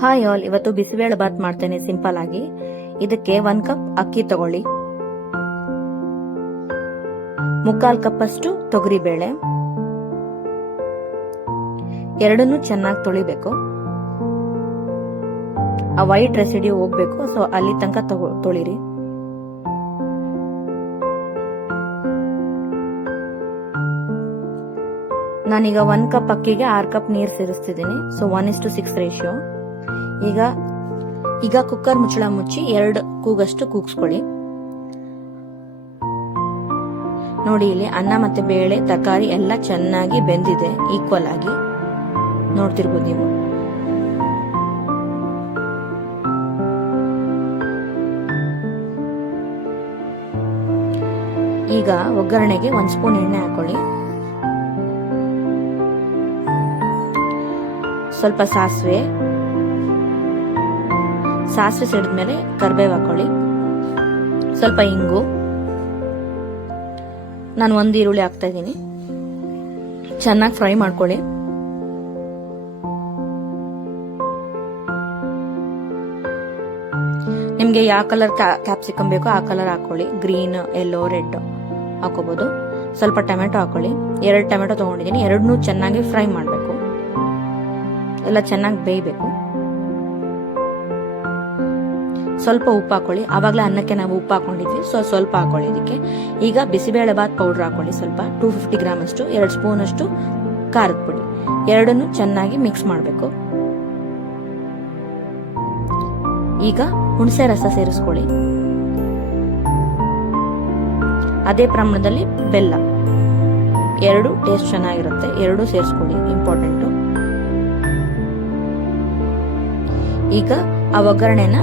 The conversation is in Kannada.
ಹಾಯ್ ಆಲ್, ಇವತ್ತು ಬಿಸಿಬೇಳೆ ಬಾತ್ ಮಾಡ್ತೇನೆ ಸಿಂಪಲ್ ಆಗಿ. ಇದಕ್ಕೆ 1 ಕಪ್ ಅಕ್ಕಿ ತಗೊಳ್ಳಿ, 3/4 ಕಪ್ ಅಷ್ಟು ತೊಗರಿ ಬೇಳೆ, ಎರಡನ್ನೂ ಚೆನ್ನಾಗಿ ತೊಳಿಬೇಕು. ಆ ವೈಟ್ ರೆಸಿಡಿ ಹೋಗ್ಬೇಕು, ಸೊ ಅಲ್ಲಿ ತನಕ ತೊಳಿರಿ. ನಾನೀಗ 1 ಕಪ್ ಅಕ್ಕಿಗೆ 6 ಕಪ್ ನೀರು ಸೇರಿಸ್ತಿದ್ದೀನಿ. So 1:6 ratio. ಈಗ ಕುಕ್ಕರ್ ಮುಚ್ಚಳ ಮುಚ್ಚಿ 2 ಕೂಗಷ್ಟು ಕೂಗಿಸ್ಕೊಳ್ಳಿ. ನೋಡಿ, ಇಲ್ಲಿ ಅನ್ನ ಮತ್ತೆ ಬೇಳೆ ತರಕಾರಿ ಎಲ್ಲ ಚೆನ್ನಾಗಿ ಬೆಂದಿದೆ, ಈಕ್ವಲ್ ಆಗಿ ನೋಡ್ತಿರ್ಬೋದು ನೀವು. ಈಗ ಒಗ್ಗರಣೆಗೆ 1 ಸ್ಪೂನ್ ಎಣ್ಣೆ ಹಾಕೊಳ್ಳಿ, ಸ್ವಲ್ಪ ಸಾಸಿವೆ ಸಿಡಿದ್ಮೇಲೆ ಕರಿಬೇವು ಹಾಕೊಳ್ಳಿ, ಸ್ವಲ್ಪ ಇಂಗು. ನಾನು 1 ಈರುಳ್ಳಿ ಹಾಕ್ತಾ ಇದ್ದೀನಿ. ಚೆನ್ನಾಗಿ ಫ್ರೈ ಮಾಡ್ಕೊಳ್ಳಿ. ನಿಮ್ಗೆ ಯಾವ ಕಲರ್ ಕ್ಯಾಪ್ಸಿಕಮ್ ಬೇಕೋ ಆ ಕಲರ್ ಹಾಕೊಳ್ಳಿ. ಗ್ರೀನ್, ಯೆಲ್ಲೋ, ರೆಡ್ ಹಾಕೋಬಹುದು. ಸ್ವಲ್ಪ ಟೊಮೆಟೊ ಹಾಕೊಳ್ಳಿ. 2 ಟೊಮೆಟೊ ತಗೊಂಡಿದ್ದೀನಿ. ಎರಡನ್ನೂ ಚೆನ್ನಾಗಿ ಫ್ರೈ ಮಾಡಬೇಕು, ಎಲ್ಲ ಚೆನ್ನಾಗಿ ಬೇಯಬೇಕು. ಸ್ವಲ್ಪ ಉಪ್ಪು ಹಾಕೊಳ್ಳಿ. ಆವಾಗಲೇ ಅನ್ನಕ್ಕೆ ನಾವು ಉಪ್ಪು ಹಾಕೊಂಡಿದ್ವಿ, ಸೊ ಸ್ವಲ್ಪ ಹಾಕೊಳ್ಳಿ ಇದಕ್ಕೆ. ಈಗ ಬಿಸಿಬೇಳೆ ಬಾತ್ ಪೌಡರ್ ಹಾಕೊಳ್ಳಿ, ಸ್ವಲ್ಪ 250 ಗ್ರಾಮ್ ಅಷ್ಟು, 2 ಸ್ಪೂನ್ ಅಷ್ಟು ಖಾರದ ಪುಡಿ. ಎರಡನ್ನು ಚೆನ್ನಾಗಿ ಮಿಕ್ಸ್ ಮಾಡಬೇಕು. ಈಗ ಹುಣಸೆ ರಸ ಸೇರಿಸ್ಕೊಳ್ಳಿ. ಅದೇ ಪ್ರಮಾಣದಲ್ಲಿ ಬೆಲ್ಲ, 2 ಟೇಸ್ಟ್ ಚೆನ್ನಾಗಿರುತ್ತೆ, 2 ಸೇರಿಸ್ಕೊಳ್ಳಿ, ಇಂಪಾರ್ಟೆಂಟು. ಈಗ ಆ ಒಗ್ಗರಣೆನ